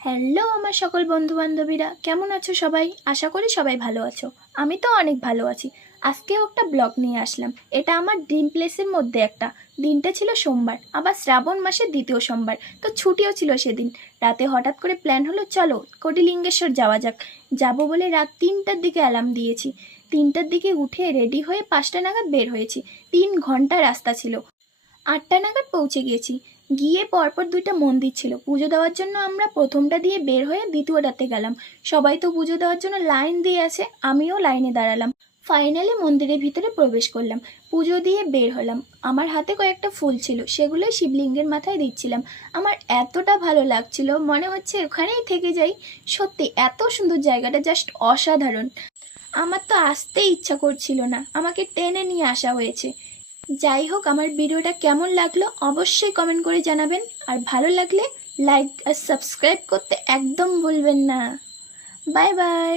Hello আমার সকল বন্ধু বান্ধবীরা, কেমন আছো সবাই? আশা করি সবাই ভালো আছো। আমি তো অনেক ভালো আছি। আজকেও একটা ব্লগ নিয়ে আসলাম। এটা আমার ড্রিম প্লেসের মধ্যে একটা। দিনটা ছিল সোমবার, আবার শ্রাবণ মাসের দ্বিতীয় সোমবার, তো ছুটিও ছিল সেদিন। রাতে হঠাৎ করে প্ল্যান হলো, চলো কোটিলিঙ্গেশ্বর যাওয়া যাক। যাবো বলে রাত 3টার দিকে অ্যালার্ম দিয়েছি। 3টার দিকে উঠে রেডি হয়ে 5টা নাগাদ বের হয়েছি। 3 ঘন্টা রাস্তা ছিল। 8টা নাগাদ পৌঁছে গিয়েছি। গিয়ে পরপর 2টা মন্দির ছিল পুজো দেওয়ার জন্য। আমরা প্রথমটা দিয়ে বের হয়ে দ্বিতীয়টাতে গেলাম। সবাই তো পুজো দেওয়ার জন্য লাইন দিয়ে আছে, আমিও লাইনে দাঁড়ালাম। ফাইনালি মন্দিরের ভিতরে প্রবেশ করলাম, পুজো দিয়ে বের হলাম। আমার হাতে কয়েকটা ফুল ছিল, সেগুলোই শিবলিঙ্গের মাথায় দিচ্ছিলাম। আমার এতটা ভালো লাগছিল, মনে হচ্ছে ওখানেই থেকে যাই। সত্যি এত সুন্দর জায়গাটা, জাস্ট অসাধারণ। আমার তো আসতেই ইচ্ছা করছিল না, আমাকে টেনে নিয়ে আসা হয়েছে। যাই হোক, আমার ভিডিওটা কেমন লাগলো অবশ্যই কমেন্ট করে জানাবেন। আর ভালো লাগলে লাইক আর সাবস্ক্রাইব করতে একদম ভুলবেন না। Bye bye.